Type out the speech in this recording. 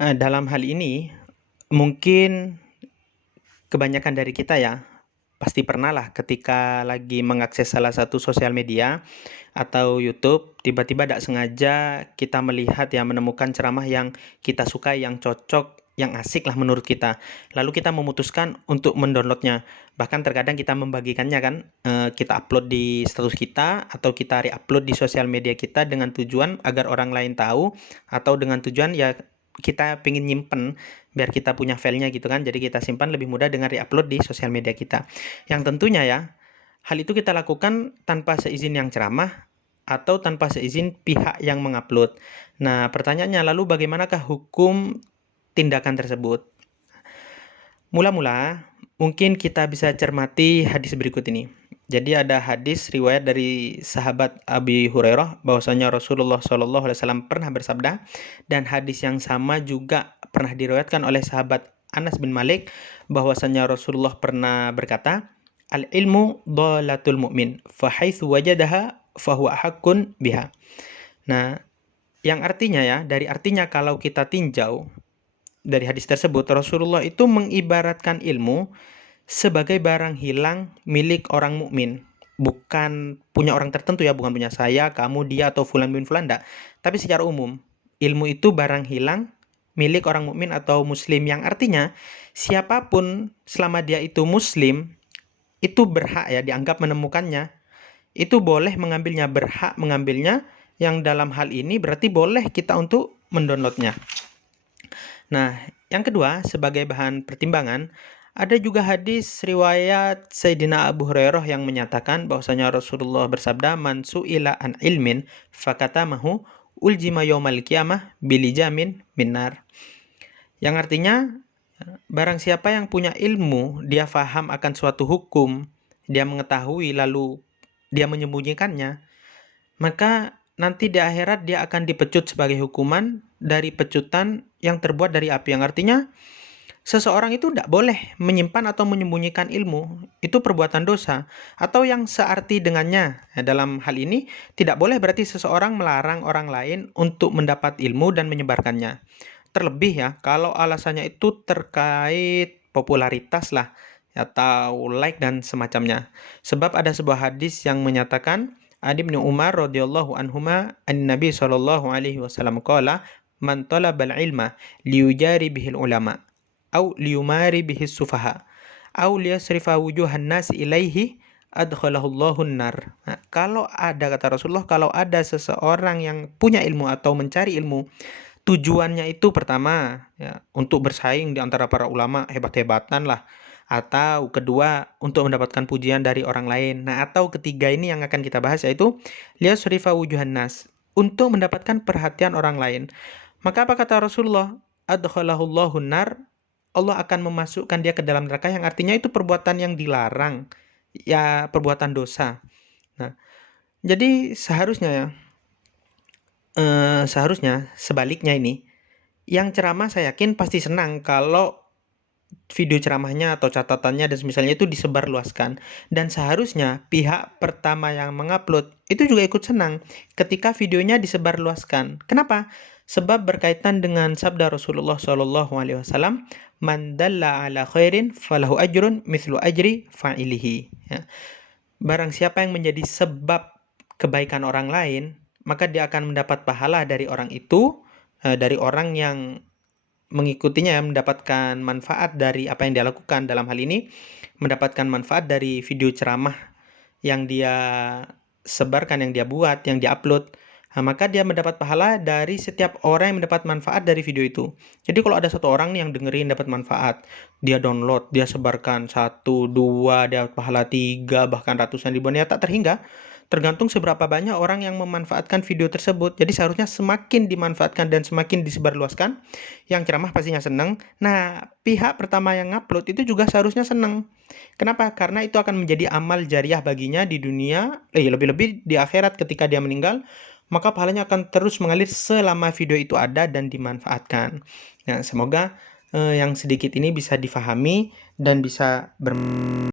Dalam hal ini, mungkin kebanyakan dari kita ya, pasti pernah lah ketika lagi mengakses salah satu sosial media atau YouTube, tiba-tiba tidak sengaja kita melihat ya, menemukan ceramah yang kita suka, yang cocok, yang asik lah menurut kita. Lalu kita memutuskan untuk mendownloadnya. Bahkan terkadang kita membagikannya kan, kita upload di status kita atau kita re-upload di sosial media kita dengan tujuan agar orang lain tahu, atau dengan tujuan ya kita pengen nyimpen biar kita punya filenya gitu kan. Jadi kita simpan lebih mudah dengan re-upload di sosial media kita. Yang tentunya ya, hal itu kita lakukan tanpa seizin yang ceramah atau tanpa seizin pihak yang mengupload. Nah, pertanyaannya lalu bagaimanakah hukum tindakan tersebut? Mula-mula, mungkin kita bisa cermati hadis berikut ini. Jadi ada hadis riwayat dari sahabat Abi Hurairah bahwasanya Rasulullah SAW pernah bersabda, dan hadis yang sama juga pernah diriwayatkan oleh sahabat Anas bin Malik bahwasanya Rasulullah pernah berkata, al-ilmu dhalatul mu'min, fa haitsu wajadaha fahuwa haqqun biha. Nah, yang artinya ya, dari artinya kalau kita tinjau dari hadis tersebut, Rasulullah itu mengibaratkan ilmu sebagai barang hilang milik orang mukmin. Bukan punya orang tertentu ya, bukan punya saya, kamu, dia, atau fulan bin fulan, enggak. Tapi secara umum, ilmu itu barang hilang milik orang mukmin atau muslim, yang artinya siapapun selama dia itu muslim, itu berhak ya dianggap menemukannya, itu boleh mengambilnya, berhak mengambilnya, yang dalam hal ini berarti boleh kita untuk mendownloadnya. Nah, yang kedua, sebagai bahan pertimbangan, ada juga hadis riwayat Sayyidina Abu Hurairah yang menyatakan bahwasanya Rasulullah bersabda, "Man su'ila an ilmin fakatamahu uljima yaumal qiyamah bilijamin minnar." Yang artinya, barang siapa yang punya ilmu, dia faham akan suatu hukum, dia mengetahui lalu dia menyembunyikannya, maka nanti di akhirat dia akan dipecut sebagai hukuman dari pecutan yang terbuat dari api. Yang artinya seseorang itu tidak boleh menyimpan atau menyembunyikan ilmu. Itu perbuatan dosa. Atau yang searti dengannya. Dalam hal ini tidak boleh berarti seseorang melarang orang lain untuk mendapat ilmu dan menyebarkannya. Terlebih ya, kalau alasannya itu terkait popularitas lah, atau like dan semacamnya. Sebab ada sebuah hadis yang menyatakan, Adi bin Umar radhiyallahu anhuma an Nabi sallallahu alaihi wasallam qala, man talabal ilma liyujari bihil ulama au liyumari bihis sufaha au liyasrifa wujuhan nas ilaihi adkhalahullahu nar. Nah, kalau ada, kata Rasulullah, kalau ada seseorang yang punya ilmu atau mencari ilmu, tujuannya itu pertama ya untuk bersaing di antara para ulama hebat-hebatan lah, atau kedua untuk mendapatkan pujian dari orang lain. Nah, atau ketiga ini yang akan kita bahas, yaitu liyasrifa wujuhan nas, untuk mendapatkan perhatian orang lain. Maka apa kata Rasulullah? Adkhalahullahu nar, Allah akan memasukkan dia ke dalam neraka, yang artinya itu perbuatan yang dilarang, ya perbuatan dosa. Nah, jadi seharusnya sebaliknya ini, yang ceramah saya yakin pasti senang kalau video ceramahnya atau catatannya dan misalnya itu disebarluaskan, dan seharusnya pihak pertama yang mengupload itu juga ikut senang ketika videonya disebarluaskan. Kenapa? Sebab berkaitan dengan sabda Rasulullah Shallallahu Alaihi Wasallam, "Man dalla ala khairin falahu ajrun mithlu ajri fa'ilihi." Ya. Barang siapa yang menjadi sebab kebaikan orang lain, maka dia akan mendapat pahala dari orang itu, dari orang yang mengikutinya, ya, mendapatkan manfaat dari apa yang dia lakukan. Dalam hal ini, mendapatkan manfaat dari video ceramah yang dia sebarkan, yang dia buat, yang dia upload. Nah, maka dia mendapat pahala dari setiap orang yang mendapat manfaat dari video itu. Jadi kalau ada satu orang nih yang dengerin dapat manfaat, dia download, dia sebarkan 1, 2, dia dapat pahala 3, bahkan ratusan ribuan, ya tak terhingga. Tergantung seberapa banyak orang yang memanfaatkan video tersebut. Jadi seharusnya semakin dimanfaatkan dan semakin disebarluaskan, yang ceramah pastinya senang. Nah, pihak pertama yang ngupload itu juga seharusnya senang. Kenapa? Karena itu akan menjadi amal jariah baginya di dunia, lebih-lebih di akhirat ketika dia meninggal, maka pahalanya akan terus mengalir selama video itu ada dan dimanfaatkan. Nah, semoga yang sedikit ini bisa difahami dan bisa